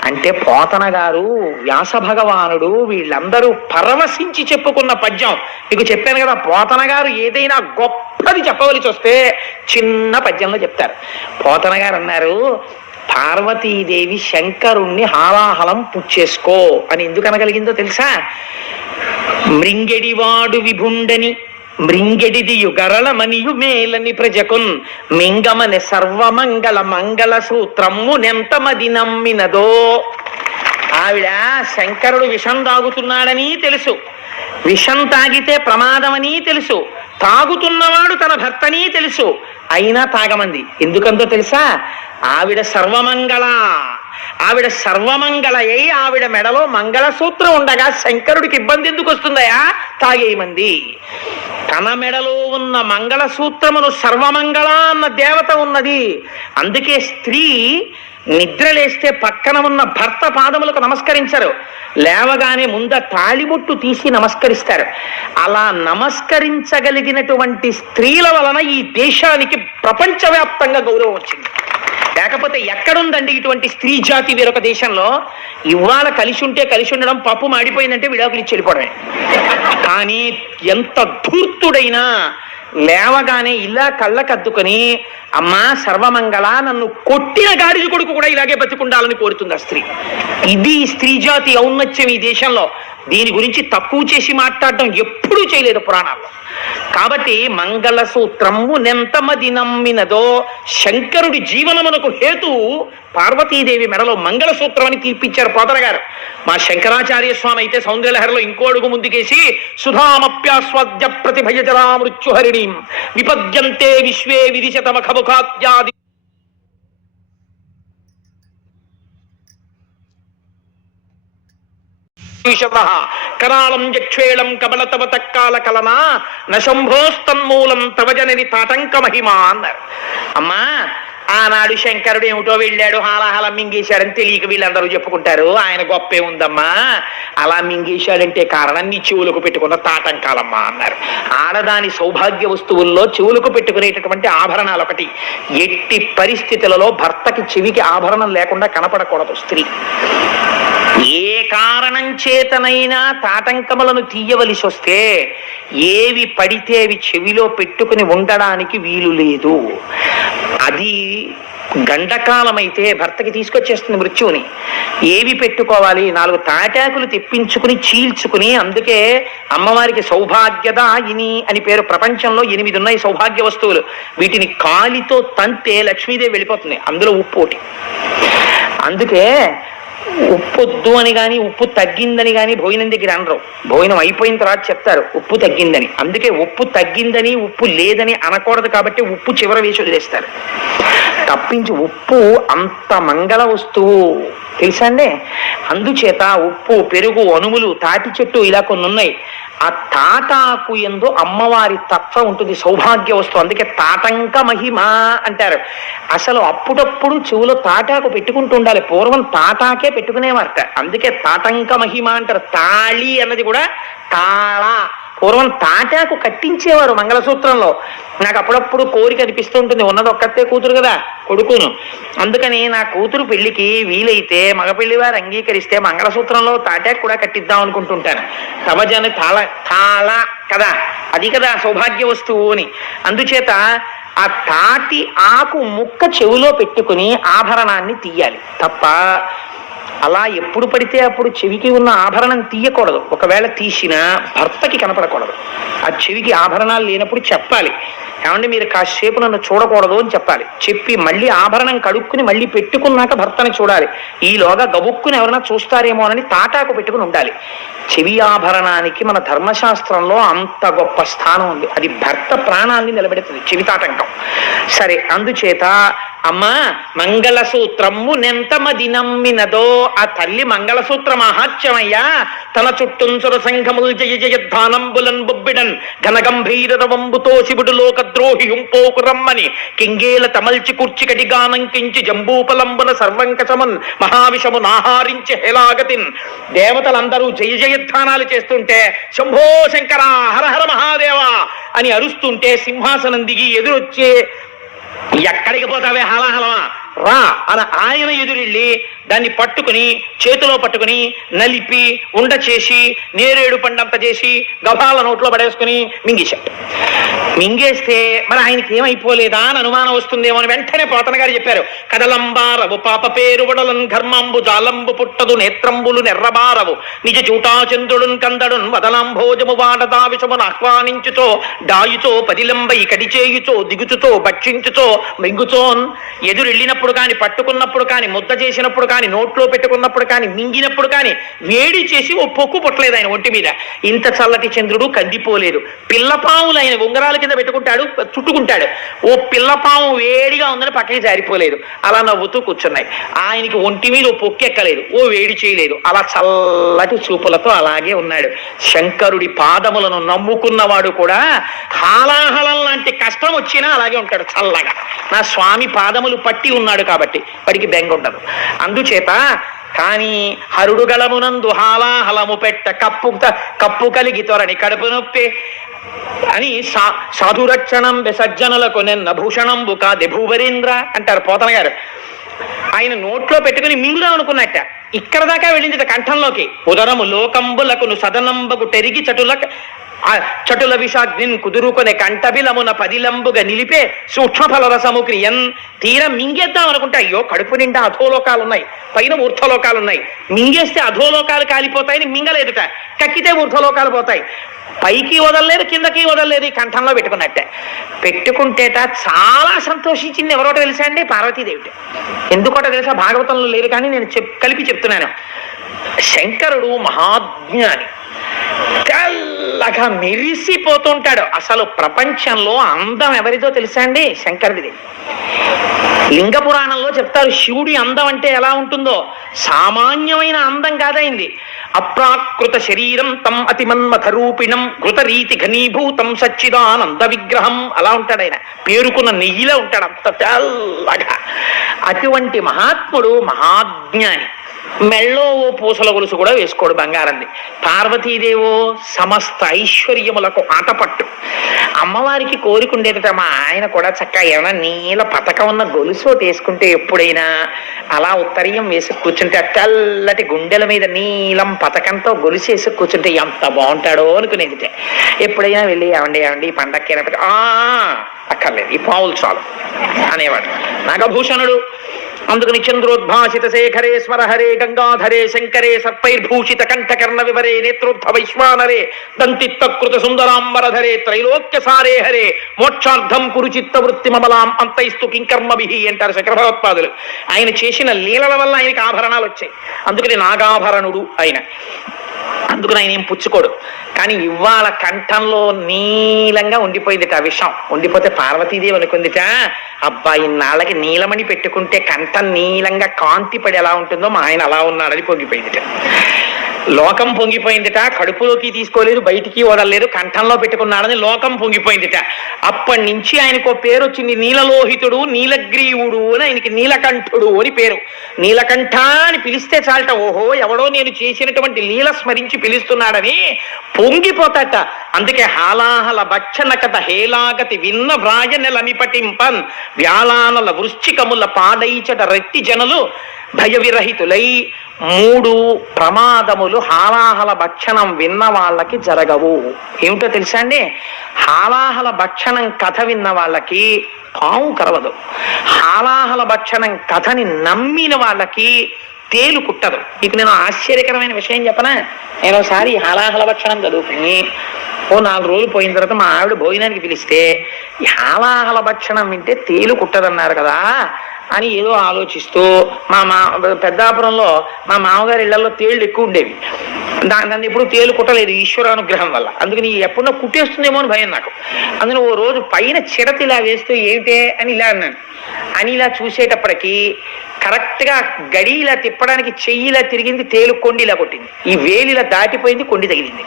అంటే పోతన గారు, వ్యాస భగవానుడు వీళ్ళందరూ పరవశించి చెప్పుకున్న పద్యం. మీకు చెప్పాను కదా, పోతన గారు ఏదైనా గొప్పది చెప్పవలసి వస్తే చిన్న పద్యంలో చెప్తారు. పోతన గారు అన్నారు, పార్వతీదేవి శంకరుణ్ణి హాలాహలం పుచ్చేసుకో అని ఎందుకు అనగలిగిందో తెలుసా? మృంగెడివాడు విభుండని మృంగెడిది యుగరళమనియు మేలని ప్రజకున్ మింగమని సర్వమంగళ మంగళ సూత్రము నెంతమది నమ్మినదో. ఆవిడ శంకరుడు విషం తాగుతున్నాడని తెలుసు, విషం తాగితే ప్రమాదమని తెలుసు, తాగుతున్నవాడు తన భర్తని తెలుసు, అయినా తాగమంది. ఎందుకంతో తెలుసా? ఆవిడ సర్వమంగళ, ఆవిడ సర్వమంగళ అయి ఆవిడ మెడలో మంగళసూత్రం ఉండగా శంకరుడికి ఇబ్బంది ఎందుకు వస్తుందయా? తాగేయమంది. తన మెడలో ఉన్న మంగళసూత్రమును సర్వమంగళ అన్న దేవత ఉన్నది. అందుకే స్త్రీ నిద్రలేస్తే పక్కన ఉన్న భర్త పాదములకు నమస్కరించరు, లేవగానే ముంద తాళిబొట్టు తీసి నమస్కరిస్తారు. అలా నమస్కరించగలిగినటువంటి స్త్రీల వలన ఈ దేశానికి ప్రపంచవ్యాప్తంగా గౌరవం వచ్చింది. లేకపోతే ఎక్కడుందండి ఇటువంటి స్త్రీ జాతి వేరొక దేశంలో? ఇవాళ కలిసి ఉంటే కలిసి ఉండడం, పప్పు మాడిపోయిందంటే విడాకులు ఇచ్చి వెళ్ళిపోవడమే. కానీ ఎంత ధూర్తుడైనా లేవగానే ఇలా కళ్ళకద్దుకొని, అమ్మా సర్వమంగళ, నన్ను కొట్టిన గాడిద కొడుకు కూడా ఇలాగే బతికుండాలని కోరుతుంది ఆ స్త్రీ. ఇది స్త్రీ జాతి ఔన్నత్యం ఈ దేశంలో. దీని గురించి తక్కువ చేసి మాట్లాడడం ఎప్పుడూ చేయలేదు పురాణాల్లో. కాబట్టి మంగళసూత్రము నెంతమది నమ్మినదో, శంకరుడి జీవనమునకు హేతు పార్వతీదేవి మెడలో మంగళసూత్రం అని తీర్పిచ్చారు పోతన గారు. మా శంకరాచార్య స్వామి అయితే సౌందర్యలహరిలో ఇంకో అడుగు ముందుకేసి, సుధామప్యాస్వాద్య ప్రతిభయజరా మృత్యుహరిణీం విపద్యంతే విశ్వే విదిశతమఖముఖాద్యాది కరాళం యక్షేళం కబలతవ తక్కాల కలనా నశంభోస్తన్మూలం తవ జనని తాటంక మహిమా అన్నారు. అమ్మా ఆనాడు శంకరుడు ఏమిటో వెళ్ళాడు, హాలాహలం మింగేశాడని తెలియక వీళ్ళందరూ చెప్పుకుంటారు. ఆయన గొప్పే ఉందమ్మా, అలా మింగేశాడంటే కారణం నీ చెవులకు పెట్టుకున్న తాటంకాలమ్మా అన్నారు. ఆడదాని సౌభాగ్య వస్తువుల్లో చెవులకు పెట్టుకునేటటువంటి ఆభరణాలు ఒకటి. ఎట్టి పరిస్థితులలో భర్తకి చెవికి ఆభరణం లేకుండా కనపడకూడదు స్త్రీ. ఏ కారణం చేతనైనా తాటంకములను తీయవలసి వస్తే ఏవి పడితే అవి చెవిలో పెట్టుకుని ఉండడానికి వీలు లేదు. అది గండకాలమైతే భర్తకి తీసుకొచ్చేస్తుంది మృత్యువుని. ఏవి పెట్టుకోవాలి? 4 తాటాకులు తెప్పించుకుని చీల్చుకుని, అందుకే అమ్మవారికి సౌభాగ్యదాయిని అని పేరు. ప్రపంచంలో 8 ఉన్నాయి సౌభాగ్య వస్తువులు. వీటిని కాలితో తంతే లక్ష్మీదేవి వెళ్ళిపోతుంది. అందులో ఉప్పు ఒకటి. అందుకే ఉప్పొద్దు అని కానీ ఉప్పు తగ్గిందని కానీ భోజనం దగ్గర అనరు. భోజనం అయిపోయిన తర్వాత చెప్తారు ఉప్పు తగ్గిందని. అందుకే ఉప్పు తగ్గిందని ఉప్పు లేదని అనకూడదు కాబట్టి ఉప్పు చివర వేసి వదిలేస్తారు తప్పించి. ఉప్పు అంత మంగళ వస్తువు తెలుసా అండి. అందుచేత ఉప్పు, పెరుగు, అనుములు, తాటి చెట్టు ఇలా కొన్ని ఉన్నాయి. ఆ తాటాకు యందు అమ్మవారి తత్వం ఉంటుంది, సౌభాగ్య వస్తువు. అందుకే తాటంక మహిమ అంటారు. అసలు అప్పుడప్పుడు చెవులో తాటాకు పెట్టుకుంటూ ఉండాలి. పూర్వం తాటాకే పెట్టుకునేవారట, అందుకే తాటంక మహిమ అంటారు. తాళి అన్నది కూడా తాళ. పూర్వం తాటాకు కట్టించేవారు మంగళసూత్రంలో. నాకు అప్పుడప్పుడు కోరిక అనిపిస్తూ ఉంటుంది, ఉన్నది ఒక్కతే కూతురు కదా, కొడుకును. అందుకని నా కూతురు పెళ్లికి వీలైతే మగ పెళ్లి వారు అంగీకరిస్తే మంగళసూత్రంలో తాటాకు కూడా కట్టిద్దాం అనుకుంటుంటాను. తవజని తాళ కదా, అది కదా సౌభాగ్య వస్తువు అని. అందుచేత ఆ తాటి ఆకు ముక్క చెవిలో పెట్టుకుని ఆభరణాన్ని తీయాలి తప్ప అలా ఎప్పుడు పడితే అప్పుడు చెవికి ఉన్న ఆభరణం తీయకూడదు. ఒకవేళ తీసినా భర్తకి కనపడకూడదు. ఆ చెవికి ఆభరణాలు లేనప్పుడు చెప్పాలి, ఏమంటే మీరు కాసేపు నన్ను చూడకూడదు అని చెప్పాలి. చెప్పి మళ్ళీ ఆభరణం కడుక్కుని మళ్ళీ పెట్టుకున్నాక భర్తని చూడాలి. ఈలోగా గబుక్కుని ఎవరైనా చూస్తారేమో అని తాటాకు పెట్టుకుని ఉండాలి. చెవి ఆభరణానికి మన ధర్మశాస్త్రంలో అంత గొప్ప స్థానం ఉంది. అది భర్త ప్రాణాన్ని నిలబెడుతుంది చెవి తాటంకం. సరే, అందుచేత అమ్మ మంగళసూత్రము నెంతమది నమ్మినదో. ఆ తల్లి మంగళసూత్ర మహాత్యమయ్యా. తన చుట్టూంచుర సంఘముల్ జయ జయద్ధానంబులన్ బొబ్బిడన్ ఘనగంభీరవంబుతో శివుడు లోకద్రోహి ఉంపోకు రమ్మని కింగేల తమల్చి కూర్చి కటిగానంకించి జంబూపలంబున సర్వంకచమన్ మహావిషము నాహారించి హేలాగతిన్. దేవతలందరూ జయ జయద్ధానాలు చేస్తుంటే శంభో శంకర హరహర మహాదేవ అని అరుస్తుంటే సింహాసనం దిగి ఎదురొచ్చే, ఎక్కడికి పోతావే హలహలమా రా అని ఆయన ఎదురెళ్ళి దాన్ని పట్టుకుని చేతిలో పట్టుకుని నలిపి ఉండ చేసి నేరేడు పండంత చేసి గభాల నోట్లో పడేసుకుని మింగేశాడు. మింగేస్తే మరి ఆయనకి ఏమైపోలేదా అని అనుమానం వస్తుందేమో అని వెంటనే పోతన గారు చెప్పారు, కదలంబారవు పాప పేరు వడలన్ ఘర్మంబు జాలంబు పుట్టదు నేత్రంబులు నెర్రబారవు నిజ చూటాచంద్రుడున్ కందడున్ వదలంభోజము వాడదా విషమును ఆహ్వానించుచో డాయుచో పదిలంబై కడిచేయుచో దిగుచుతో భక్షించుచో మింగుచోన్. ఎదురెళ్ళినప్పుడు కాని, పట్టుకున్నప్పుడు కాని, ముద్ద చేసినప్పుడు కాని, నోట్లో పెట్టుకున్నప్పుడు కాని, మింగినప్పుడు కాని వేడి చేసి ఓ పొక్కు పుట్టలేదు ఆయన ఒంటి మీద. ఇంత చల్లటి చంద్రుడు కందిపోలేదు. పిల్లపాములు ఆయన ఉంగరాల కింద పెట్టుకుంటాడు, చుట్టుకుంటాడు. ఓ పిల్లపాము వేడిగా ఉందని పక్కకి జారిపోలేదు. అలా నవ్వుతూ కూర్చున్నాయి. ఆయనకి ఒంటి మీద ఓ పొక్కు ఎక్కలేదు, ఓ వేడి చేయలేదు. అలా చల్లటి చూపులతో అలాగే ఉన్నాడు. శంకరుడి పాదములను నమ్ముకున్నవాడు కూడా హాలాహలం లాంటి కష్టం వచ్చినా అలాగే ఉంటాడు చల్లగా. నా స్వామి పాదములు పట్టి ఉన్నాడు కాబట్టి వాడికి బెంగ ఉండదు. అందుచేత కానీ హరుడు గలమునందు హాలాహలము పెట్ట కప్పు కలిగి త్వరని కడుపు నొప్పి అని సాధురక్షణం సజ్జనులకు నిన్న భూషణంబు కాదే భూవరీంద్ర అంటారు పోతన గారు. ఆయన నోట్లో పెట్టుకుని మింగుదాం అనుకున్నట్ట, ఇక్కడ దాకా వెళ్ళింది కంఠంలోకి. ఉదరము లోకంబులకును సదనంబకు టెరిగి చటుల విషాగ్నిన్ కుదురుకొనే కంఠబిలమున పదిలంబుగా నిలిపే సూక్ష్మఫల రసము క్రియన్. తీరం మింగేద్దాం అనుకుంటే అయ్యో కడుపు నిండా అధోలోకాలు ఉన్నాయి, పైన ఊర్ధ్వలోకాలు ఉన్నాయి. మింగేస్తే అధోలోకాలు కాలిపోతాయని మింగలేదుట, కక్కితే ఊర్ధ్వలోకాలు పోతాయి. పైకి వదలలేదు, కిందకి వదలలేదు. ఈ కంఠంలో పెట్టుకున్నట్టే. పెట్టుకుంటేట చాలా సంతోషించింది. ఎవరో తెలుసా అండి? పార్వతీదేవి. ఎందుకోటో తెలుసా? భాగవతంలో లేరు కానీ నేను కలిపి చెప్తున్నాను. శంకరుడు మహాజ్ఞాని, తెల్లగా మెరిసిపోతుంటాడు. అసలు ప్రపంచంలో అందం ఎవరిదో తెలుసా అండి? శంకరుడిది. లింగ పురాణంలో చెప్తారు శివుడి అందం అంటే ఎలా ఉంటుందో. సామాన్యమైన అందం కాదైంది. అప్రాకృత శరీరం తం అతిమన్మథరూపిణం ఘృతరీతి ఘనీభూతం సచ్చిదానంద విగ్రహం. అలా ఉంటాడు ఆయన. పేరుకున్న నెయ్యిలో ఉంటాడు, అంత తెల్లగా. అటువంటి మహాత్ముడు, మహాజ్ఞాని. మెళ్ళో ఓ పూసల గొలుసు కూడా వేసుకోడు, బంగారంది. పార్వతీదేవో సమస్త ఐశ్వర్యములకు ఆటపట్టు. అమ్మవారికి కోరికుండేదట, మా ఆయన కూడా చక్కగా ఏమైనా నీల పతకం ఉన్న గొలుసు వేసుకుంటే ఎప్పుడైనా అలా ఉత్తరీయం వేసి కూర్చుంటే, తెల్లటి గుండెల మీద నీలం పతకంతో గొలుసు వేసి కూర్చుంటే ఎంత బాగుంటాడో అనుకునేదిటే. ఎప్పుడైనా వెళ్ళి ఏమండి ఈ పండక్కి అక్కర్లేదు, ఈ పావులు చాలు అనేవాడు. నాగభూషణుడు. అందుకని చంద్రోద్భాసిత శేఖరే స్మరహరే గంగాధరే శంకరే సర్పైర్భూషిత కంఠకర్ణ వివరే నేత్రోద్ధ వైశ్వానరే దంతిత్తకృత సుందరాంబరధరే త్రైలోక్య సారే హరే మోక్షార్థం కురుచిత్త వృత్తి మమలాం అంతైస్తు కింకర్మభిహి అంటారు శంకర భగవత్పాదులు. ఆయన చేసిన లీలల వల్ల ఆయనకి ఆభరణాలు వచ్చాయి. అందుకని నాగాభరణుడు ఆయన. అందుకని ఆయన ఏం పుచ్చుకోడు. కానీ ఇవాళ కంఠంలో నీలంగా ఉండిపోయిందిట ఆ విషం. ఉండిపోతే పార్వతీదేవి అనుకుందిట, అబ్బాయి నాళ్ళకి నీలమణి పెట్టుకుంటే కంఠం నీలంగా కాంతి పడి ఎలా ఉంటుందో మా ఆయన అలా ఉన్నాడని పొంగిపోయిందిట. లోకం పొంగిపోయిందిట. కడుపులోకి తీసుకోలేదు, బయటికి వదలలేదు, కంఠంలో పెట్టుకున్నాడని లోకం పొంగిపోయిందిట. అప్పటి నుంచి ఆయనకు పేరు వచ్చింది, నీలలోహితుడు, నీలగ్రీవుడు అని. ఆయనకి నీలకంఠుడు అని పేరు. నీలకంఠ అని పిలిస్తే చాలట, ఓహో ఎవడో నేను చేసినటువంటి లీల స్మరించి పిలుస్తున్నాడని పొంగిపోతాట. అందుకే హాలాహల భక్షణ కథ హేలాగతి విన్న వ్రాయ నెలమిపటింపన్ వ్యాలానల వృశ్చికముల పాడైచట రెట్టి జనులు భయ విరహితులై. 3 ప్రమాదములు హాలాహల భక్షణం విన్న వాళ్ళకి జరగవు. ఏమిటో తెలుసా అండి? హాలాహల భక్షణం కథ విన్న వాళ్ళకి పాము కరవదు. హాలాహల భక్షణం కథని నమ్మిన వాళ్ళకి తేలు కుట్టదు. మీకు నేను ఆశ్చర్యకరమైన విషయం చెప్పనా? నేను ఒకసారి హాలాహల భక్షణం చదువుకుని ఓ 4 రోజులు పోయిన తర్వాత మా ఆవిడ భోజనానికి పిలిస్తే, ఈ హాలాహల భక్షణం వింటే తేలు కుట్టదన్నారు కదా అని ఏదో ఆలోచిస్తూ, పెద్దాపురంలో మా మామగారి ఇళ్లలో తేళ్లు ఎక్కువ ఉండేవి. నన్ను ఎప్పుడు తేలు కుట్టలేదు ఈశ్వరానుగ్రహం వల్ల. అందుకని ఎప్పుడన్నా కుట్టేస్తుందేమో అని భయం నాకు. అందుకని ఓ రోజు పైన చిడత ఇలా వేస్తూ ఏమిటే అని ఇలా అన్నాను. అని ఇలా చూసేటప్పటికి కరెక్ట్గా గడి ఇలా తిప్పడానికి చెయ్యిలా తిరిగింది, తేలు కొండి ఇలా కొట్టింది. ఈ వేలు ఇలా దాటిపోయింది, కొండి తగిలింది.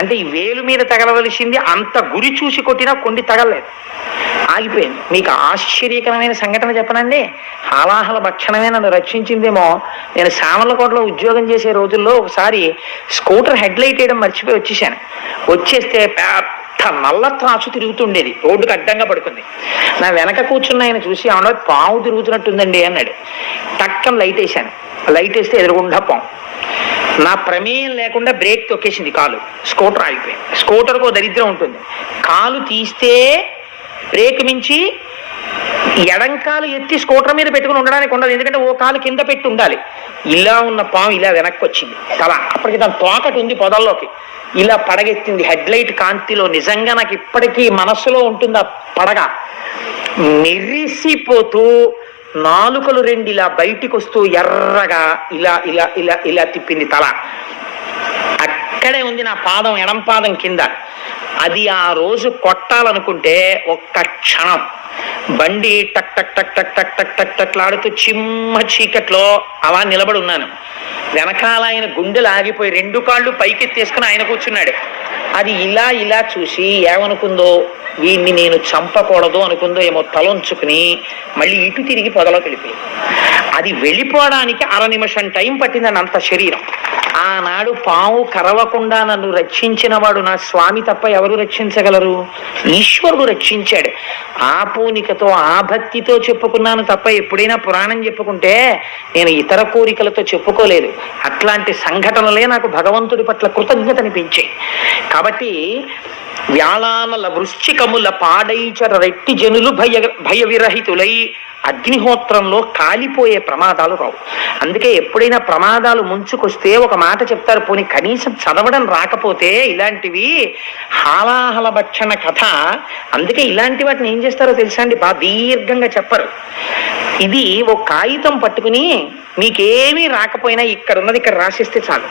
అంటే ఈ వేలు మీద తగలవలసింది, అంత గురి చూసి కొట్టినా కొండి తగలలేదు, ఆగిపోయింది. మీకు ఆశ్చర్యకరమైన సంఘటన చెప్పనండి. హాలాహల భక్షణమే నన్ను రక్షించిందేమో. నేను సామర్లకోటలో ఉద్యోగం చేసే రోజుల్లో ఒకసారి స్కూటర్ హెడ్ లైట్ వేయడం మర్చిపోయి వచ్చేసాను. వచ్చేస్తే నల్ల త్రాసు తిరుగుతుండేది, రోడ్డుకు అడ్డంగా పడుకుంది. నా వెనక కూర్చున్న ఆయన చూసి ఆవిడ పాము తిరుగుతున్నట్టుందండి అన్నాడు. టక్కన లైట్ వేసాను. లైట్ వేస్తే ఎదురుగుండా పాము. నా ప్రమేయం లేకుండా బ్రేక్ తొక్కేసింది కాలు. స్కూటర్ ఆగిపోయింది. స్కూటర్కు దరిద్రం ఉంటుంది, కాలు తీస్తే బ్రేక్ మించి ఎడంకాలు ఎత్తి స్కూటర్ మీద పెట్టుకుని ఉండడానికి ఉండదు, ఎందుకంటే ఓ కాలు కింద పెట్టి ఉండాలి. ఇలా ఉన్న పాము ఇలా వెనక్కి వచ్చింది తల. అప్పటికి దాని తోకటి ఉంది పొదల్లోకి. ఇలా పడగెత్తింది హెడ్ లైట్ కాంతిలో. నిజంగా నాకు ఇప్పటికీ మనస్సులో ఉంటుంది ఆ పడగ. మెరిసిపోతూ నాలుకలు రెండు ఇలా బయటికి వస్తూ ఎర్రగా ఇలా ఇలా ఇలా ఇలా తిప్పింది తల. అక్కడే ఉంది నా పాదం, ఎడం పాదం కింద. అది ఆ రోజు కొట్టాలనుకుంటే ఒక్క క్షణం బండి టక్ టక్ టక్ టక్ టక్ టక్ టక్ టక్లాడుతూ చిమ్మ చీకట్లో అలా నిలబడి ఉన్నాను. వెనకాల ఆయన గుండెలు ఆగిపోయి రెండు కాళ్ళు పైకెత్తేసుకుని ఆయన కూర్చున్నాడు. అది ఇలా ఇలా చూసి ఏమనుకుందో, వీడిని నేను చంపకూడదు అనుకుందో ఏమో, తలొంచుకుని మళ్ళీ ఇటు తిరిగి పొదలోకి వెళ్ళిపోయింది. అది వెళ్ళిపోవడానికి 1/2 నిమిషం టైం పట్టిందని అంత శరీరం. ఆనాడు పాము కరవకుండా నన్ను రక్షించిన వాడు నా స్వామి తప్ప ఎవరు రక్షించగలరు? ఈశ్వరుడు రక్షించాడు. ఆ పూనికతో ఆ భక్తితో చెప్పుకున్నాను తప్ప ఎప్పుడైనా పురాణం చెప్పుకుంటే నేను ఇతర కోరికలతో చెప్పుకోలేదు. అట్లాంటి సంఘటనలే నాకు భగవంతుడి పట్ల కృతజ్ఞతనిపించాయి. కాబట్టి వ్యాళానల వృశ్చికముల పాడైచర రెట్టి జనులు భయ విరహితులై అగ్నిహోత్రంలో కాలిపోయే ప్రమాదాలు రావు. అందుకే ఎప్పుడైనా ప్రమాదాలు ముంచుకొస్తే ఒక మాట చెప్తారు, పోనీ కనీసం చదవడం రాకపోతే ఇలాంటివి హాలాహల భక్షణ కథ. అందుకే ఇలాంటి వాటిని ఏం చేస్తారో తెలుసా అండి, బాగా దీర్ఘంగా చెప్పరు. ఇది ఓ కాగితం పట్టుకుని నీకేమీ రాకపోయినా ఇక్కడ ఉన్నది ఇక్కడ రాసిస్తే చాలు.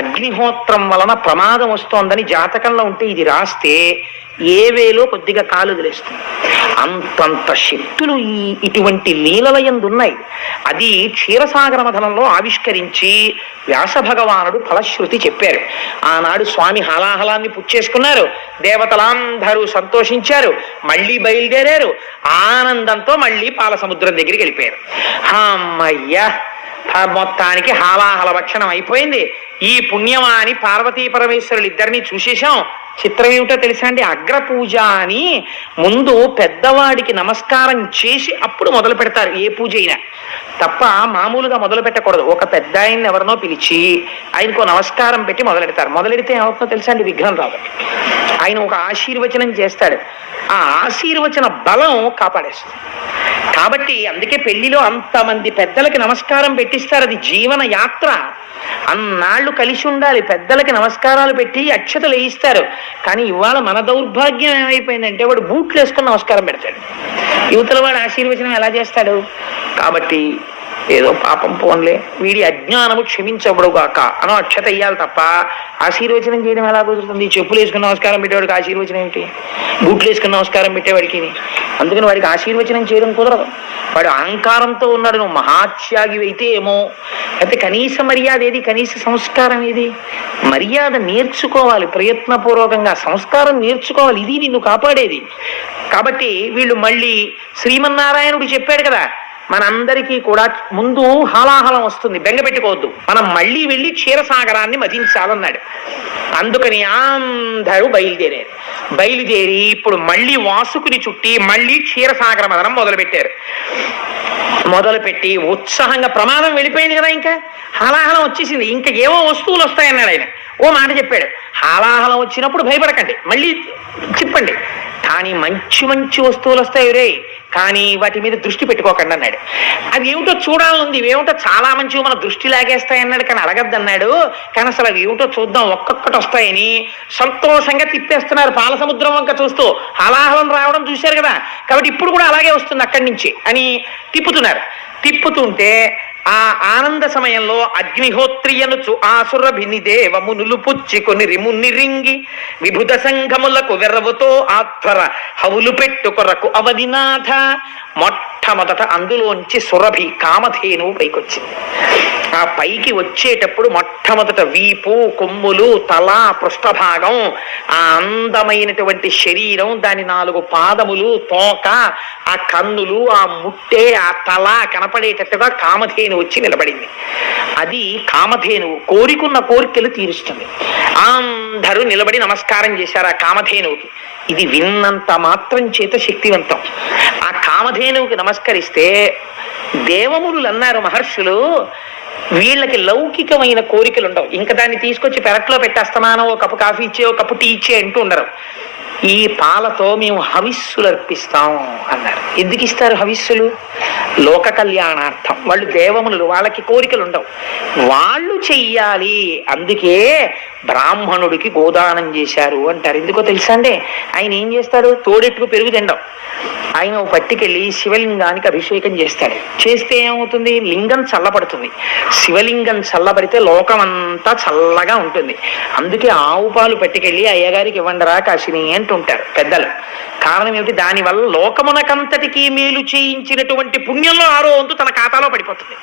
అగ్నిహోత్రం వలన ప్రమాదం వస్తోందని జాతకంలో ఉంటే ఇది రాస్తే ఏ వేలో కొద్దిగా కాలు వదిలేస్తుంది. అంతంత శక్తులు ఇటువంటి లీలల యందు ఉన్నాయి. అది క్షీరసాగర మథనంలో ఆవిష్కరించి వ్యాస భగవానుడు ఫలశ్రుతి చెప్పారు. ఆనాడు స్వామి హాలాహలాన్ని పుచ్చేసుకున్నారు. దేవతలందరూ సంతోషించారు. మళ్ళీ బయలుదేరారు. ఆనందంతో మళ్ళీ పాల సముద్రం దగ్గరికి వెళ్ళిపోయారు. అమ్మయ్యా, మొత్తానికి హాలాహల భక్షణం అయిపోయింది. ఈ పుణ్యమాని పార్వతీ పరమేశ్వరులు ఇద్దరిని చూసేశాం. చిత్రం ఏమిటో తెలుసా అండి, అగ్రపూజ అని ముందు పెద్దవాడికి నమస్కారం చేసి అప్పుడు మొదలు పెడతారు ఏ పూజ అయినా. తప్ప మామూలుగా మొదలు పెట్టకూడదు. ఒక పెద్ద ఆయన్ని ఎవరినో పిలిచి ఆయనకు నమస్కారం పెట్టి మొదలెడతారు. మొదలెడితే ఏమవుతుందో తెలుసా అండి, విఘ్నం రాదు. ఆయన ఒక ఆశీర్వచనం చేస్తాడు. ఆ ఆశీర్వచన బలం కాపాడేస్తుంది. కాబట్టి అందుకే పెళ్లిలో అంతమంది పెద్దలకి నమస్కారం పెట్టిస్తారు. అది జీవన యాత్ర. అన్నాళ్ళు కలిసి ఉండాలి. పెద్దలకి నమస్కారాలు పెట్టి అక్షతలు వేయిస్తారు. కానీ ఇవాళ మన దౌర్భాగ్యం ఏమైపోయిందంటే వాడు బూట్లు వేసుకుని నమస్కారం పెడతాడు. యువతల వాడు ఆశీర్వచనం ఎలా చేస్తాడు? కాబట్టి ఏదో పాపం పోన్లే, వీడి అజ్ఞానము క్షమించబడుగాక అనో అక్షత ఇయ్యాలి తప్ప ఆశీర్వచనం చేయడం ఎలా కుదురుతుంది? చెప్పులు వేసుకుని నమస్కారం పెట్టేవాడికి ఆశీర్వచనం ఏమిటి? బూట్లు వేసుకుని నమస్కారం పెట్టేవాడికి. అందుకని వాడికి ఆశీర్వచనం చేయడం కుదరదు. వాడు అహంకారంతో ఉన్నాడు. నువ్వు మహాత్యాగి అయితే ఏమో, అయితే కనీస మర్యాద ఏది? కనీస సంస్కారం ఏది? మర్యాద నేర్చుకోవాలి, ప్రయత్నపూర్వకంగా సంస్కారం నేర్చుకోవాలి. ఇది నిన్ను కాపాడేది. కాబట్టి వీళ్ళు మళ్ళీ శ్రీమన్నారాయణుడు చెప్పాడు కదా, మనందరికీ కూడా ముందు హాలాహలం వస్తుంది, బెంగ పెట్టుకోవద్దు, మనం మళ్ళీ వెళ్ళి క్షీరసాగరాన్ని మధించాలన్నాడు. అందుకని అందరూ బయలుదేరి ఇప్పుడు మళ్ళీ వాసుకుని చుట్టి మళ్ళీ క్షీరసాగర మదనం మొదలుపెట్టారు. మొదలుపెట్టి ఉత్సాహంగా, ప్రమాదం వెళ్ళిపోయింది కదా, ఇంకా హాలాహలం వచ్చేసింది, ఇంకా ఏవో వస్తువులు వస్తాయన్నాడు ఆయన. ఓ మాట చెప్పాడు, హాలాహలం వచ్చినప్పుడు భయపడకండి, మళ్ళీ చెప్పండి, కానీ మంచి మంచి వస్తువులు వస్తాయి రే, కానీ వాటి మీద దృష్టి పెట్టుకోకండి అన్నాడు. అది ఏమిటో చూడాలనుంది, ఇవేమిటో చాలా మంచివి మన దృష్టి లాగేస్తాయన్నాడు. కానీ అడగద్దన్నాడు. కానీ అసలు అవి ఏమిటో చూద్దాం, ఒక్కొక్కటి వస్తాయని సంతోషంగా తిప్పేస్తున్నారు పాల సముద్రం వంక చూస్తూ. హాలాహలం రావడం చూశారు కదా, కాబట్టి ఇప్పుడు కూడా అలాగే వస్తుంది అక్కడి నుంచి అని తిప్పుతున్నారు. తిప్పుతుంటే ఆ ఆనంద సమయంలో అగ్నిహోత్రియనుచు ఆసుర భిని దేవమునులు పుచ్చికొని రిముని రింగి విభుద సంఘములకు వెర్రవుతో ఆధ్వర హవులు పెట్టు కొరకు అవధినాథ. మొట్టమొదట అందులోంచి సురభి కామధేనువు పైకొచ్చింది. ఆ పైకి వచ్చేటప్పుడు మొట్టమొదట వీపు, కొమ్ములు, తల, పృష్ఠభాగం, ఆ అందమైనటువంటి శరీరం, దాని 4 పాదములు, తోక, ఆ కన్నులు, ఆ ముట్టె, ఆ తల కనపడేటట్టుగా కామధేను వచ్చి నిలబడింది. అది కామధేనువు, కోరికున్న కోరికలు తీరుస్తుంది. అందరూ నిలబడి నమస్కారం చేశారు ఆ కామధేనువుకి. ఇది విన్నంత మాత్రం చేత శక్తివంతం. ఆ కామధేనువుకి నమస్కరిస్తే దేవములు అన్నారు మహర్షులు, వీళ్ళకి లౌకికమైన కోరికలు ఉండవు. ఇంకా దాన్ని తీసుకొచ్చి పెరట్లో పెట్టేస్తున్నానో ఓ కప్పు కాఫీ ఇచ్చే, ఓ కప్పు టీ ఇచ్చే అంటూ ఉండరు. ఈ పాలతో మేము హవిస్సులు అర్పిస్తాం అన్నారు. ఎందుకు ఇస్తారు హవిస్సులు? లోక కళ్యాణార్థం. వాళ్ళు దేవములు, వాళ్ళకి కోరికలు ఉండవు, వాళ్ళు చెయ్యాలి. అందుకే బ్రాహ్మణుడికి గోదానం చేశారు అంటారు. ఎందుకో తెలుసా అండి? ఆయన ఏం చేస్తాడు? తోడెట్టుకు పెరుగు తినడం. ఆయన ఓ పట్టుకెళ్ళి శివలింగానికి అభిషేకం చేస్తాడు. చేస్తే ఏమవుతుంది? లింగం చల్లబడుతుంది. శివలింగం చల్లబడితే లోకం అంతా చల్లగా ఉంటుంది. అందుకే ఆవు పాలు పట్టుకెళ్ళి అయ్యగారికి ఇవ్వండిరా కాశిని అంటుంటారు పెద్దలు. కారణం ఏమిటి? దానివల్ల లోకమునకంతటికీ మేలు చేయించినటువంటి పుణ్యంలో 6వ వంతు తన ఖాతాలో పడిపోతుంది.